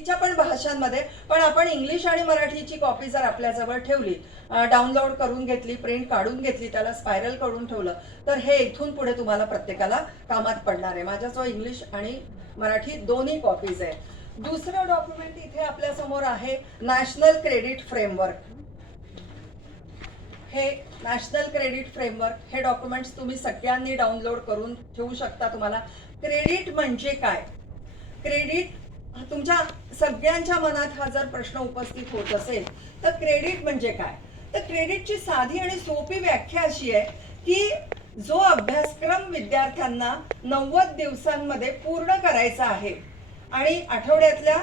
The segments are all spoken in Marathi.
तिच्या पण भाषांमध्ये. पण आपण इंग्लिश आणि मराठीची कॉपी जर आपल्याजवळ ठेवली, डाउनलोड करून घेतली, प्रिंट काढून घेतली, त्याला स्पायरल करून ठेवलं, तर हे इथून पुढे तुम्हाला प्रत्येकाला कामात पडणार आहे. माझ्याजवळ इंग्लिश आणि मराठी दोन्ही कॉपीज आहे. दुसरं डॉक्युमेंट इथे आपल्या समोर आहे, नॅशनल क्रेडिट फ्रेमवर्क. हे नॅशनल क्रेडिट फ्रेमवर्क हे डॉक्युमेंट्स तुम्ही सगळ्यांनी डाउनलोड करून ठेवू शकता. तुम्हाला क्रेडिट म्हणजे काय, क्रेडिट तुमच्या सगळ्यांच्या मनात हा जर प्रश्न उपस्थित होत असेल तर क्रेडिट म्हणजे काय, तर क्रेडिटची साधी आणि सोपी व्याख्या अशी आहे की जो अभ्यासक्रम विद्यार्थ्यांना 90 दिवसांमध्ये पूर्ण करायचा आहे आणि आठवड्यातल्या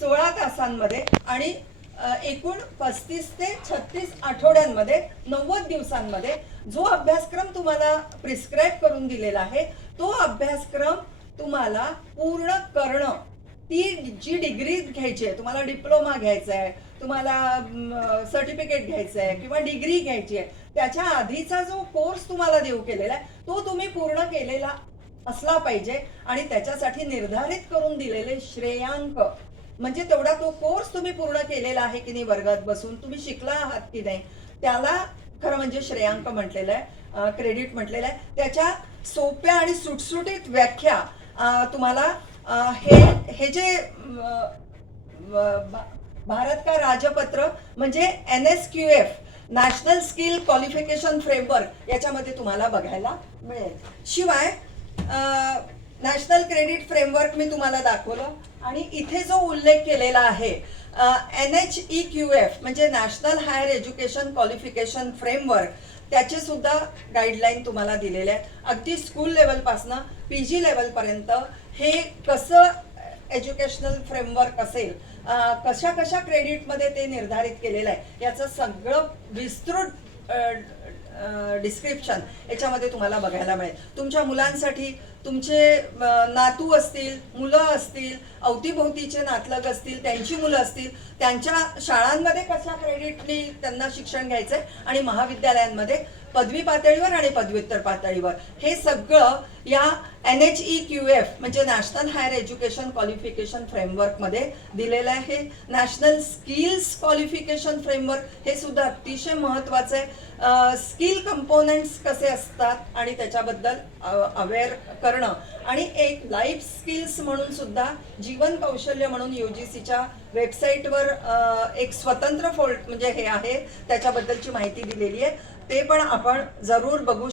16 तासांमध्ये आणि एकूण 35 ते 36 आठवड्यांमध्ये 90 दिवसांमध्ये जो अभ्यासक्रम तुम्हाला प्रिस्क्राईब करून दिलेला आहे तो अभ्यासक्रम तुम्हाला पूर्ण करणं. ती जी डिग्री घ्यायची आहे, तुम्हाला डिप्लोमा घ्यायचा आहे, तुम्हाला सर्टिफिकेट घ्यायचं आहे किंवा डिग्री घ्यायची आहे, त्याच्या आधीचा जो कोर्स तुम्हाला देऊ केलेला आहे तो तुम्ही पूर्ण केलेला असला पाहिजे. आणि त्याच्यासाठी निर्धारित करून दिलेले श्रेयांक म्हणजे तेवढा तो कोर्स तुम्ही पूर्ण केलेला आहे की नाही, वर्गात बसून तुम्ही शिकला आहात की नाही, त्याला खरं म्हणजे श्रेयांक म्हटलेलं आहे, क्रेडिट म्हटलेलं आहे. त्याच्या सोप्या आणि सुटसुटीत व्याख्या तुम्हाला हे जे भारत का राजपत्र म्हणजे NSQF national skill qualification framework याच्यामध्ये तुम्हाला बघायला मिळेल. शिवाय नॅशनल क्रेडिट फ्रेमवर्क मी तुम्हाला दाखवलं आणि इथे जो उल्लेख केलेला आहे NHEQF म्हणजे national higher education qualification framework, त्याचे सुद्धा गाईडलाईन तुम्हाला दिलेले आहेत. अगदी स्कूल लेवलपासनं PG लेवलपर्यंत हे कसं एज्युकेशनल फ्रेमवर्क असेल, कशा कशा क्रेडिटमध्ये ते निर्धारित केलेलं आहे याचं सगळं विस्तृत डिस्क्रिप्शन याच्यामध्ये तुम्हाला बघायला मिळेल. तुमच्या मुलांसाठी तुमचे नातू असतील, मुलं असतील, अवतीभोवतीचे नातलग असतील, त्यांची मुलं असतील, त्यांच्या शाळांमध्ये कशा क्रेडिटनी त्यांना शिक्षण घ्यायचं आहे आणि महाविद्यालयांमध्ये पदवी पातळीवर आणि पदव्युत्तर पातळीवर हे सगळं या NHEQF म्हणजे नॅशनल हायर एज्युकेशन क्वालिफिकेशन फ्रेमवर्कमध्ये दिलेलं आहे. नॅशनल स्किल्स क्वालिफिकेशन फ्रेमवर्क हे सुद्धा अतिशय महत्त्वाचं आहे. स्किल कंपोनेंट्स कसे असतात आणि त्याच्याबद्दल अवेअर करणं आणि एक लाईफ स्किल्स म्हणून सुद्धा जीवन कौशल्य म्हणून UGCच्या वेबसाईटवर एक स्वतंत्र फोल्ड म्हणजे हे आहे, त्याच्याबद्दलची माहिती दिलेली आहे. ते पण आपण जरूर बघू